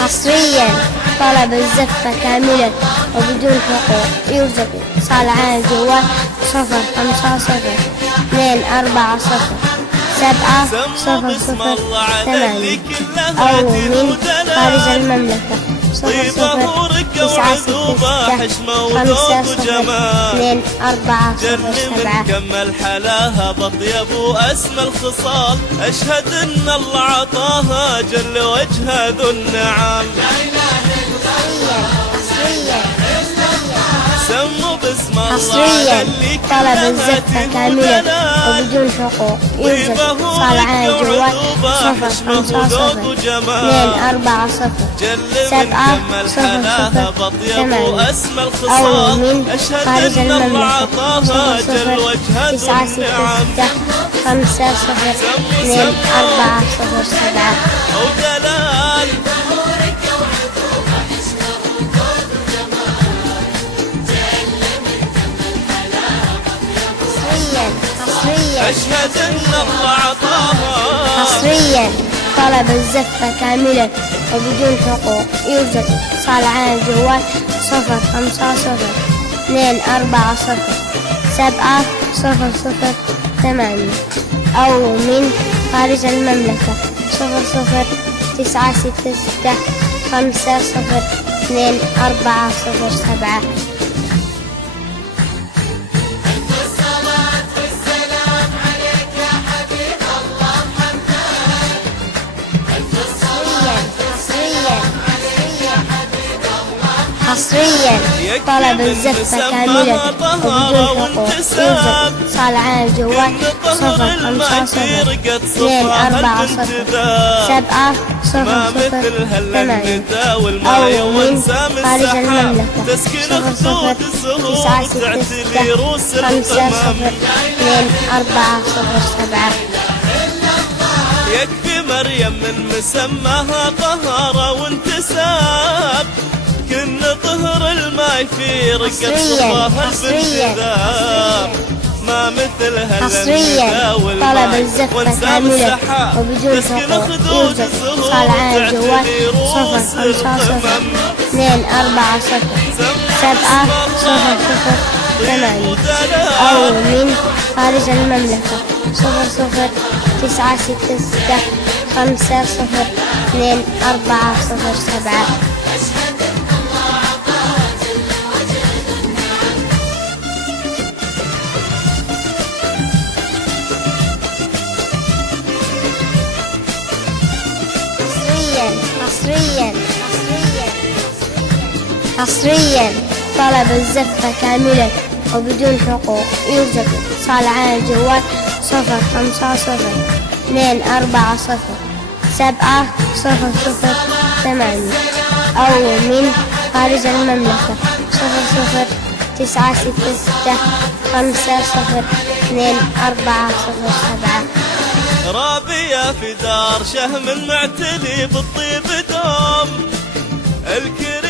حصريا طلب الزفة كاملا وبدون حقوق يرزق اتصال على الجوال 054024008 أو من خارج المملكة 00965002407 كمل حلاها بطيب واسمى الخصال اشهد ان الله عطاها جل وجهها ذو النعم سموا باسم حصريا طلب الزفة كاملا وبدون حقوق يرزق اتصال على الجوال 05002400708 أو من خارج المملكة 00965002407. أشهد أن الله عطاها حصريا طلب الزفة كاملا وبدون حقوق يرزق اتصال على الجوال 05002400708 أو من خارج المملكة 00965002407. حصريا طلب الزفة كاملا وبدون حقوق يرزق اتصال على الجوال 05002400708 أو من خارج المملكة 00965002407. يكفي مريم من مسماها طهارة وانتساب كن طهر الماي في رقة صفاها البنت ما مثلها حصريا طلب الزفة كاملا وبدون حقوق يرزق اتصال على الجوال 05002400708 أو من خارج المملكة 00965002407. حصريا طلب الزفة كاملا وبدون حقوق يرزق اتصال على الجوال 05002400708 أو من خارج المملكة 00965002407. رابية في دار شهم معتلي بالطيب دوم الكريم